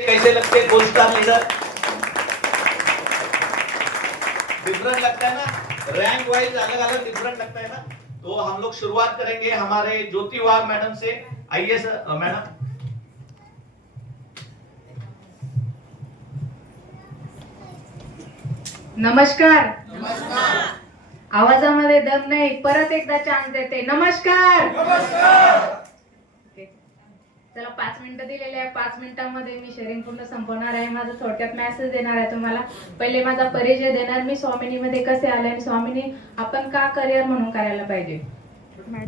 कैसे लगते हैं गोल्ड स्टार लीडर? डिफरेंट लगता है ना, रैंक वाइज अलग अलग डिफरेंट लगता है ना। तो हम लोग शुरुआत करेंगे हमारे ज्योति वाघ मैडम से। आइए सर मैडम। नमस्कार। नमस्कार। आवाजामध्ये दम नाही, परत एकदा चान्स देते। नमस्कार। नमस्कार। चला 5 मिनिटं दिलेले आहे, 5 मिनिटांमध्ये मी शेअरिंग पूर्ण संपवणार आहे। माझा थोडक्यात मेसेज देणार आहे तुम्हाला। पहिले माझा परिचय देणार, मी स्वामिनीमध्ये कसे आले आणि स्वामिनी आपण का करिअर म्हणून करायला पाहिजे।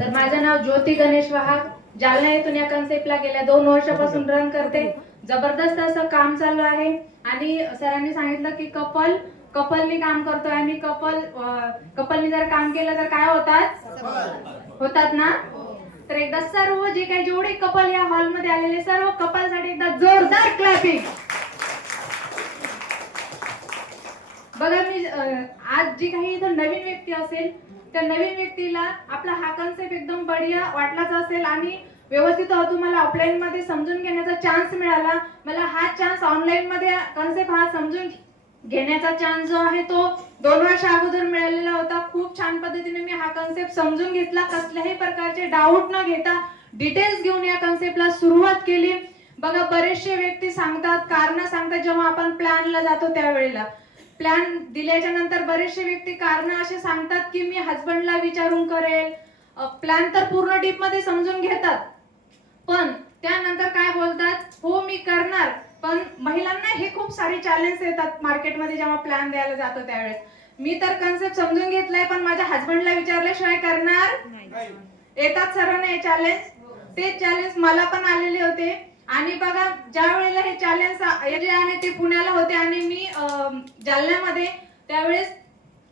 तर माझं नाव ज्योती गणेश वाघ, जालना येथून या कन्सेप्टला गेल्या 2 वर्षापासून रन करते। जबरदस्त असं काम चालू आहे आणि सरांनी सांगितलं की कपलनी काम करतोय आम्ही। कपलनी जर काम केलं तर काय होतात ना। तर एकदा सर्व जे काही जेवढे कपल या हॉल मध्ये आलेले सर्व कपलसाठी एकदा जोरदार क्लॅपिंग। बघा मी आज जी काही इथं नवीन व्यक्ती असेल त्या नवीन व्यक्तीला आपला हा कन्सेप्ट एकदम बढिया वाटलाच असेल आणि व्यवस्थित तुम्हाला ऑफलाईन मध्ये समजून घेण्याचा चान्स मिळाला। मला हा चान्स ऑनलाईन मध्ये कन्सेप्ट हा समजून घेण्याचा चान्स जो आहे तो 2 वर्ष अगोदर मिळालेला होता। खूप छान पद्धतीने मी हा कन्सेप्ट समजून घेतला, कसल्याही प्रकारचे डाऊट न घेता डिटेल्स घेऊन या कन्सेप्टला सुरुवात केली। बघा बरेचसे व्यक्ती सांगतात, कारण सांगतात जेव्हा आपण प्लॅनला जातो त्यावेळेला प्लॅन दिल्याच्या नंतर बरेचसे व्यक्ती कारण असे सांगतात की मी हस्बंडला विचारून करेल। प्लॅन तर पूर्ण डीप मध्ये समजून घेतात, पण त्यानंतर काय बोलतात, हो मी करणार। पण महिलांना हे खूप सारे चॅलेंज येतात मार्केटमध्ये जेव्हा प्लॅन द्यायला जातो त्यावेळेस। मी तर कन्सेप्ट समजून घेतलाय पण माझ्या हस्बंडला विचारल्याशिवाय करणार नाही। येतात सर्वांना हे चॅलेंज, ते चॅलेंज मला पण आलेले होते। आणि बघा ज्या वेळेला हे चॅलेंज जे आहे ते पुण्याला होते आणि मी जालन्यामध्ये, त्यावेळेस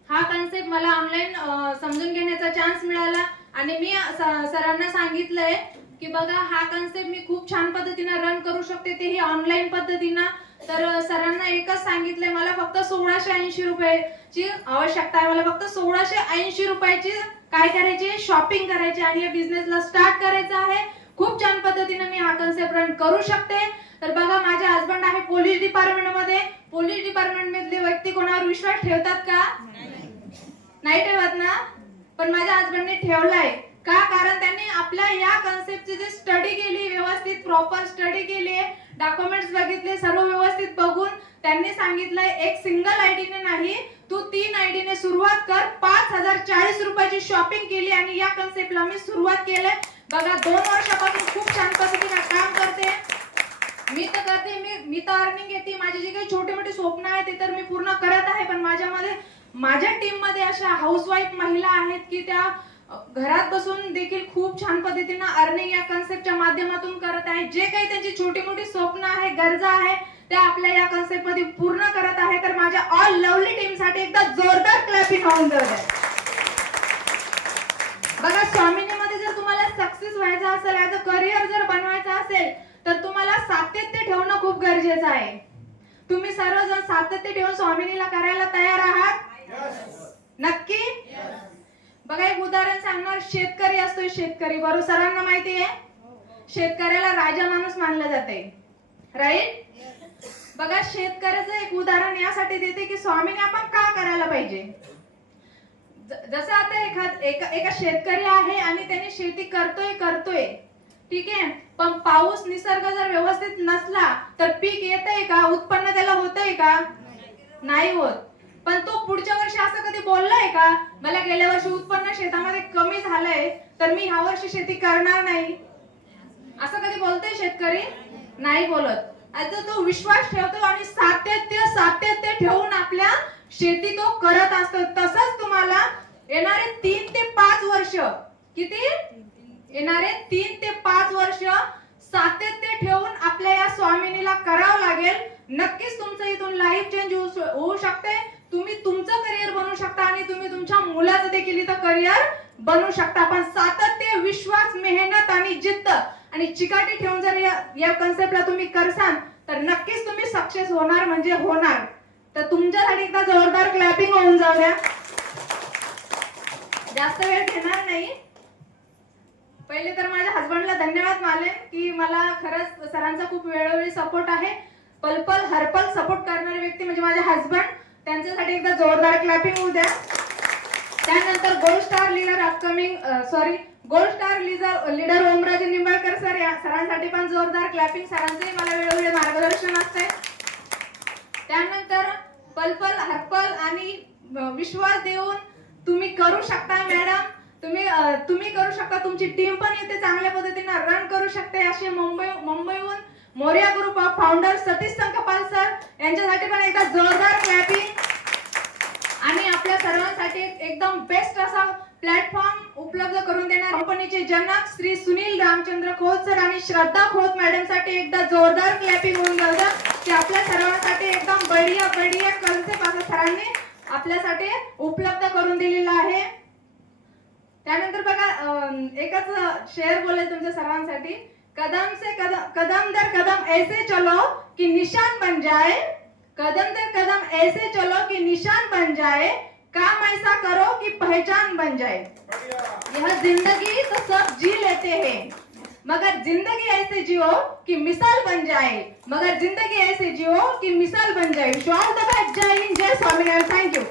हा कन्सेप्ट मला ऑनलाईन समजून घेण्याचा चान्स मिळाला आणि मी सरांना सांगितलंय की बघा हा कन्सेप्ट मी खूप छान पद्धतीने रन करू शकते, तेही ऑनलाईन पद्धतीने। तर सरांना एकच सांगितलंय, मला फक्त 1680 रुपयाची आवश्यकता आहे। मला फक्त 1680 रुपयाची काय करायची, शॉपिंग करायची आणि या बिझनेसला स्टार्ट करायचं आहे। खूप छान पद्धतीने मी हा कन्सेप्ट रन करू शकते। तर बघा माझे हस्बंड आहे पोलीस डिपार्टमेंट मध्ये। पोलीस डिपार्टमेंट मधले व्यक्ती कोणावर विश्वास ठेवतात का? नाही ठेवत ना, पण माझ्या हस्बंडने ठेवलाय। का? कारण त्यांनी आपल्या या कन्सेप्टची जी स्टडी केली, व्यवस्थित प्रॉपर स्टडी केली, डॉक्युमेंट्स बघितले, सर्व व्यवस्थित बघून त्यांनी सांगितलंय एक सिंगल आयडीने नाही तू 3 आयडीने सुरुवात कर। 5040 रुपयाची शॉपिंग केली आणि या कन्सेप्टला मी सुरुवात केलंय। बघा 2 वर्षापासून खूप छान पद्धतीने काम करते। मी तर अर्निंग घेते, माझी जी काही छोटी मोठी स्वप्न आहे ते तर मी पूर्ण करत आहे। पण माझ्या टीम मध्ये अशा हाऊसवाईफ महिला आहेत की त्या घरात बसून देखील खूप छान पद्धतीने अर्निंग या कन्सेप्टच्या माध्यमातून करत आहे। जे काही त्यांची छोटी मोठी स्वप्न आहे, गरजा आहे, त्या आपल्या या कन्सेप्ट मध्ये पूर्ण करत आहे। तर माझ्या ऑल लवली टीम साठी एकदा जोरदार क्लॅपिंग होऊन जाऊ द्या। बघा स्वामिनीमध्ये जर तुम्हाला सक्सेस व्हायचं असेल, ऍज अ करिअर जर बनवायचं असेल तर तुम्हाला सातत्य ठेवणं खूप गरजेचं आहे। तुम्ही सर्वजण सातत्य ठेवून स्वामिनीला करायला तयार आहात? नक्की? बघा एक उदाहरण सांगणार, शेतकरी असतो, शेतकरी बरोबर सरांना माहिती आहे, शेतकऱ्याला राजा माणूस मानलं जाते, राईट? बघा शेतकऱ्याचं एक उदाहरण यासाठी देते की स्वामीने आपण का करायला पाहिजे। जसं आता एका शेतकरी आहे आणि त्याने शेती करतोय, ठीक आहे, पण पाऊस निसर्ग जर व्यवस्थित नसला तर पीक येतंय का, उत्पन्न त्याला होतंय का? नाही होत। पण तो पुढच्या वर्षी असं कधी बोललाय का, मला गेल्या वर्षी उत्पन्न शेतामध्ये कमी झालंय तर मी ह्या वर्षी शेती करणार नाही, असं कधी बोलतोय शेतकरी? नाही बोलत। आता तो विश्वास ठेवतो आणि सातत्य ठेवून आपल्या शेती तो करत असतो। तसंच तुम्हाला येणारे 3 ते 5 वर्ष, किती येणारे 3 ते 5 वर्ष सातत्य ठेवून आपल्या या स्वामिनीला करावं लागेल। नक्कीच तुमचं इथून लाईफ चेंज होऊ शकते। तुम्ही तुमचं करिअर बनवू शकता आणि तुम्ही तुमच्या मुलाचं देखील इथं करिअर बनवू शकता। पण सातत्य, विश्वास, मेहनत आणि जिद्द आणि चिकाटी ठेवून जर या कन्सेप्टला तुम्ही करसाल तर नक्कीच तुम्ही सक्सेस होणार म्हणजे होणार। तर तुमच्यासाठी एकदा जोरदार क्लॅपिंग होऊन जाऊ द्या। जास्त वेळ घेणार नाही। पहिले तर माझ्या हस्बंडला धन्यवाद मानेन की मला खरंच सरांचा खूप वेळोवेळी सपोर्ट आहे। पल पल हरपल सपोर्ट करणारे व्यक्ती म्हणजे माझे हस्बंड, त्यांच्यासाठी एकदा जोरदार क्लॅपिंग होऊ द्या. त्यानंतर gold star leader gold star leader Omraje Nimbalkar sir, या सरांसाठी पण जोरदार क्लॅपिंग. सरांचे मला वेळोवेळी मार्गदर्शन असते. त्यानंतर पलपल हरपल आणि विश्वास देऊन तुम्ही करू शकता मॅडम, तुम्ही करू शकता, तुमची टीम पण इथे चांगल्या पद्धतीने रन करू शकते असे मुंबईहून Morya group of founder Satish Sankpal sir यांच्यासाठी पण एकदा जोरदार क्लॅपिंग. आणि आपल्या सर्वांसाठी एकदम बेस्ट असा प्लॅटफॉर्म उपलब्ध करून देणार कंपनीचे जनक श्री सुनील रामचंद्र खोत सर आणि श्रद्धा खोत मॅडम साठी एकदा जोरदार क्लॅपिंग होऊन जाऊ द्या की आपल्या सर्वांसाठी एकदम बढिया कन्सेप्ट असं सरांनी आपल्यासाठी उपलब्ध करून दिलेला आहे. त्यानंतर बघा एकच शेअर बोलेल तुमच्या सर्वांसाठी. कदम दर कदम ऐसे चलो कि निशान बन जाए, कदम दर कदम ऐसे चलो कि निशान बन जाए, काम ऐसा करो कि पहचान बन जाए. यह जिंदगी तो सब जी लेते हैं, मगर जिंदगी ऐसे जियो कि मिसाल बन जाए, मगर जिंदगी ऐसे जियो कि मिसाल बन जाए. जय हिंद, जय स्वामीनारायण. थँक्यू.